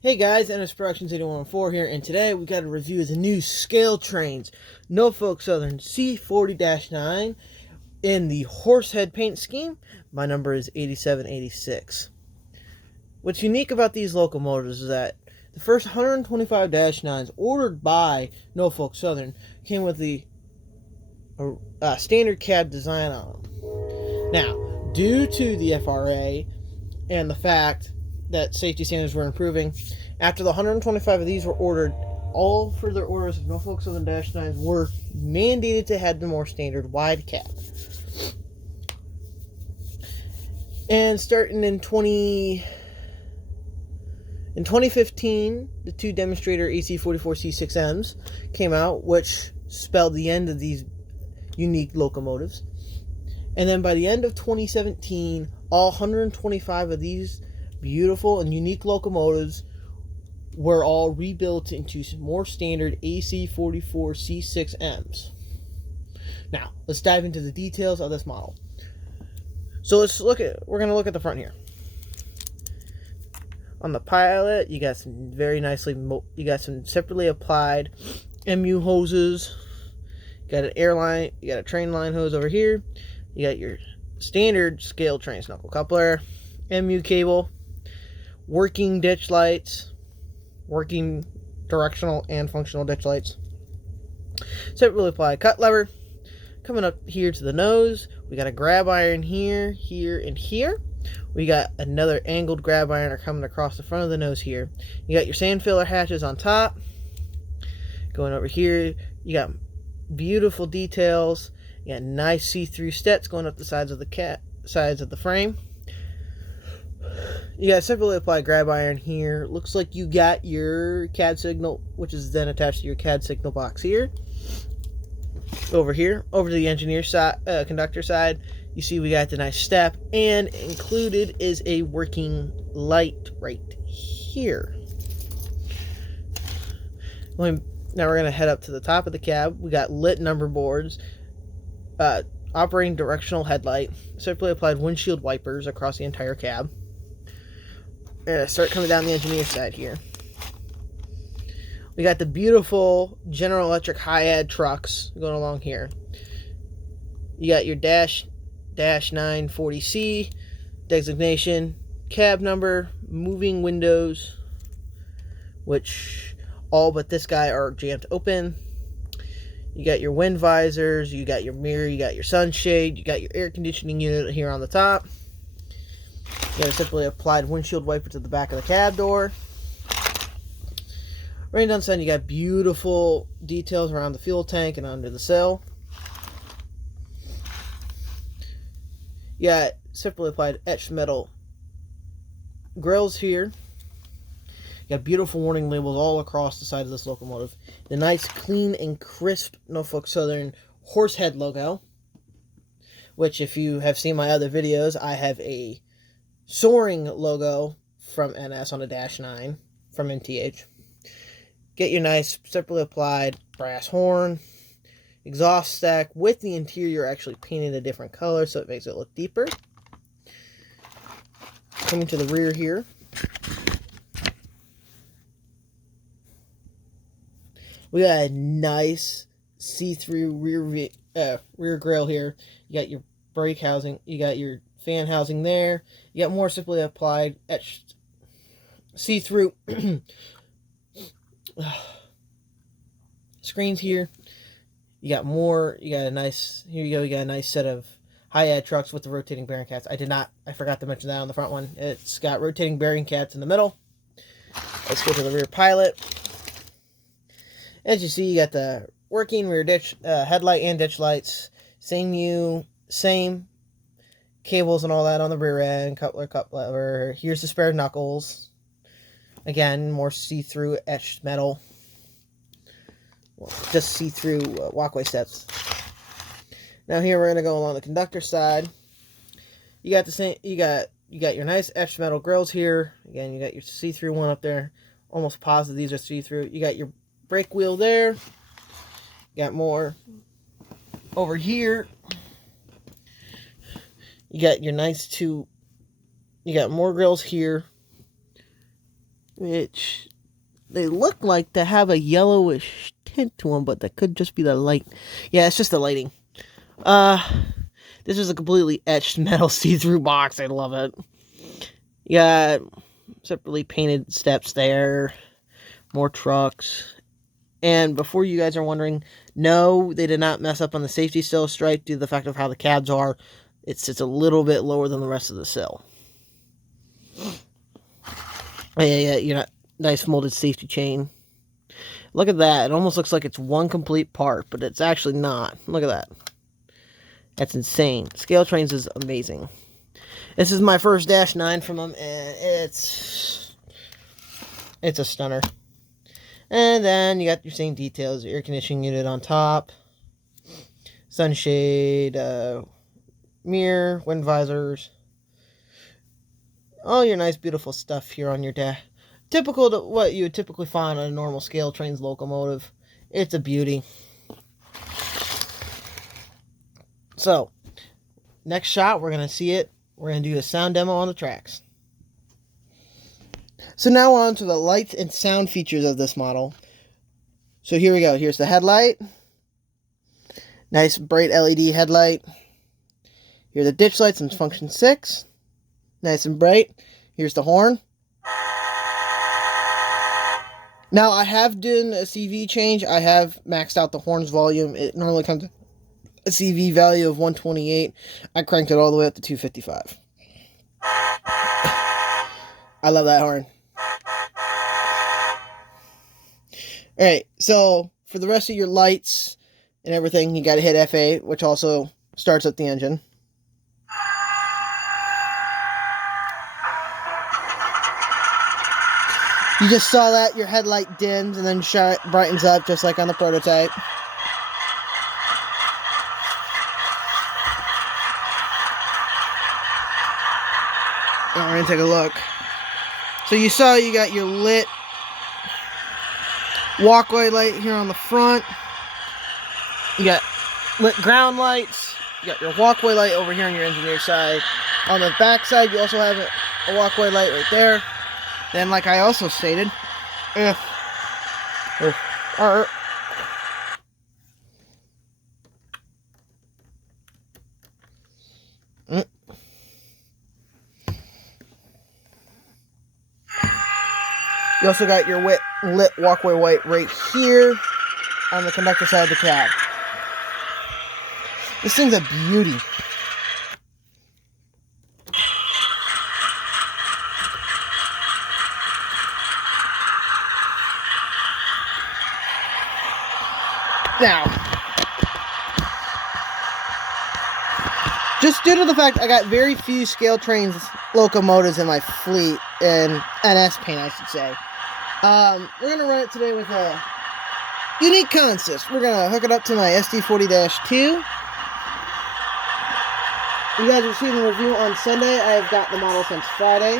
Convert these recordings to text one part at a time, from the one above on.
Hey guys, NS Productions 8114 here, and today we got a review of the new Scaletrains Norfolk Southern C40-9 in the horsehead paint scheme. My number is 8786. What's unique about these locomotives is that the first 125-9s ordered by Norfolk Southern came with the standard cab design on them. Now, due to the FRA and the fact that safety standards were improving, after the 125 of these were ordered, all further orders of Norfolk Southern -9s were mandated to have the more standard wide cab. And starting in 2015, the two demonstrator AC44C6Ms came out, which spelled the end of these unique locomotives. And then by the end of 2017, all 125 of these beautiful and unique locomotives were all rebuilt into more standard AC44C6Ms. Now, let's dive into the details of this model. So we're going to look at the front here. On the pilot, you got some separately applied MU hoses. You got you got a train line hose over here. You got your standard Scaletrains knuckle coupler, MU cable, working ditch lights, working directional and functional ditch lights, separately applied cut lever. Coming up here to the nose, we got a grab iron here, here, and here. We got another angled grab iron coming across the front of the nose here. You got your sand filler hatches on top. Going over here, you got beautiful details. You got nice see-through steps going up the sides of the frame. You got a separately applied grab iron here. Looks like you got your CAD signal, which is then attached to your CAD signal box here. Over here, over to the engineer side, conductor side, you see we got the nice step, and included is a working light right here. Now we're going to head up to the top of the cab. We got lit number boards, operating directional headlight, separately applied windshield wipers across the entire cab. We're going to start coming down the engineer side here. We got the beautiful General Electric high-ad trucks going along here. You got your -940C designation, cab number, moving windows, which all but this guy are jammed open. You got your wind visors, you got your mirror, you got your sunshade, you got your air conditioning unit here on the top. You got a simply applied windshield wiper to the back of the cab door. Right down the side, you got beautiful details around the fuel tank and under the sill. You got simply applied etched metal grills here. You got beautiful warning labels all across the side of this locomotive. The nice, clean, and crisp Norfolk Southern horsehead logo, which if you have seen my other videos, I have a soaring logo from NS on a -9 from NTH. Get your nice separately applied brass horn, exhaust stack with the interior actually painted a different color so it makes it look deeper. Coming to the rear here, we got a nice see-through rear grille here. You got your brake housing, you got your fan housing there. You got more simply applied etched see-through screens here. You got a nice set of high-ad trucks with the rotating bearing cats. I forgot to mention that on the front one. It's got rotating bearing cats in the middle. Let's go to the rear pilot. As you see, you got the working rear ditch headlight and ditch lights. Same cables and all that on the rear end. Coupler. Here's the spare knuckles. Again, more see-through etched metal. Well, just see-through walkway steps. Now here we're going to go along the conductor side. You got the same. You got your nice etched metal grills here. Again, you got your see-through one up there. Almost positive these are see-through. You got your brake wheel there. You got more over here. You got your nice you got more grills here. which they look like to have a yellowish tint to them, but that could just be the light. Yeah, it's just the lighting. This is a completely etched metal see-through box. I love it. You got separately painted steps there, more trucks. And before you guys are wondering, no, they did not mess up on the safety sill stripe due to the fact of how the cabs are. It sits a little bit lower than the rest of the sill. Yeah, you know, nice molded safety chain. Look at that. It almost looks like it's one complete part, but it's actually not. Look at that. That's insane. Scaletrains is amazing. This is my first Dash 9 from them, and it's a stunner. And then you got your same details. Air conditioning unit on top. Sunshade, mirror, wind visors. All your nice, beautiful stuff here on your dash. Typical to what you would typically find on a normal Scaletrains locomotive. It's a beauty. So, next shot, we're going to see it. We're going to do a sound demo on the tracks. So now on to the lights and sound features of this model. So here we go. Here's the headlight. Nice bright LED headlight. Here are the ditch lights in function 6. Nice and bright. Here's the horn. Now I have done a CV change. I have maxed out the horn's volume. It normally comes to a CV value of 128. I cranked it all the way up to 255. I love that horn. Alright, so for the rest of your lights and everything, you gotta hit F8, which also starts up the engine. You just saw that your headlight dims and then brightens up just like on the prototype. We're gonna take a look. So you saw you got your lit walkway light here on the front. You got lit ground lights. You got your walkway light over here on your engineer side. On the back side, you also have a walkway light right there. Then, like I also stated, you also got your lit walkway light right here on the conductor side of the cab. This thing's a beauty. Now, just due to the fact I got very few Scaletrains locomotives in my fleet, and NS paint I should say, we're going to run it today with a unique consist. We're going to hook it up to my C40-2. You guys are seeing the review on Sunday. I have got the model since Friday,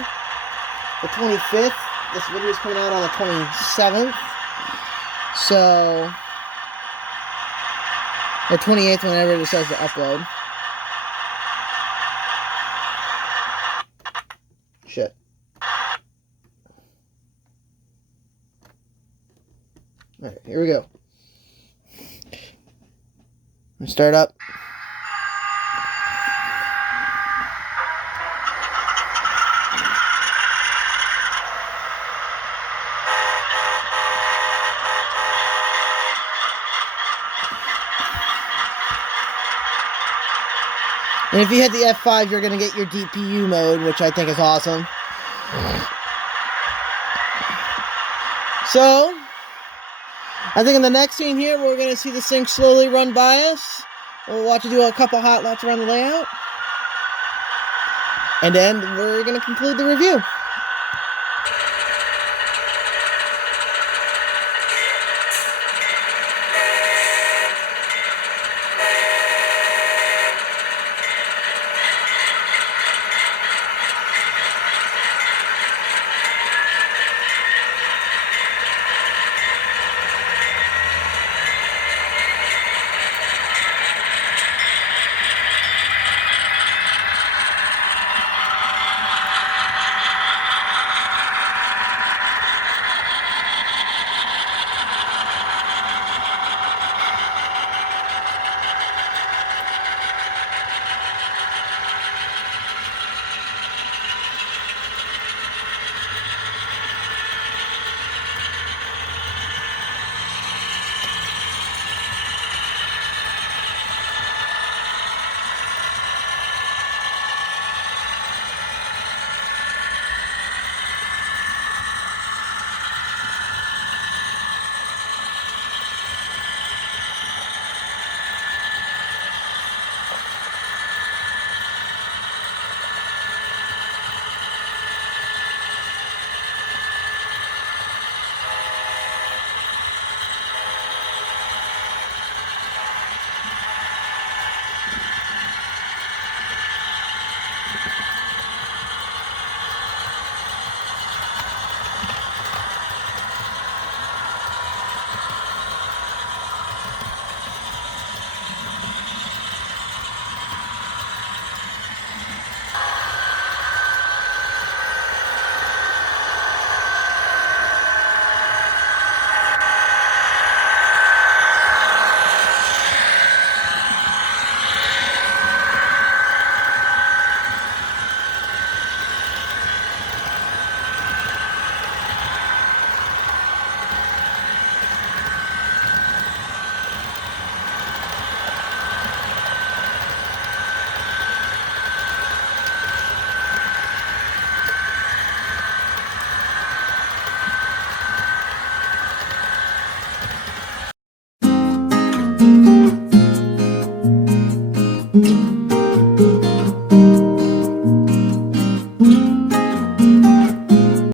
the 25th. This video is coming out on the 27th. So, or 28th, whenever it decides to upload. Shit. Alright, here we go. Start up. And if you hit the F5, you're going to get your DPU mode, which I think is awesome. So, I think in the next scene here, we're going to see this thing slowly run by us. We'll watch it do a couple hot laps around the layout. And then we're going to conclude the review.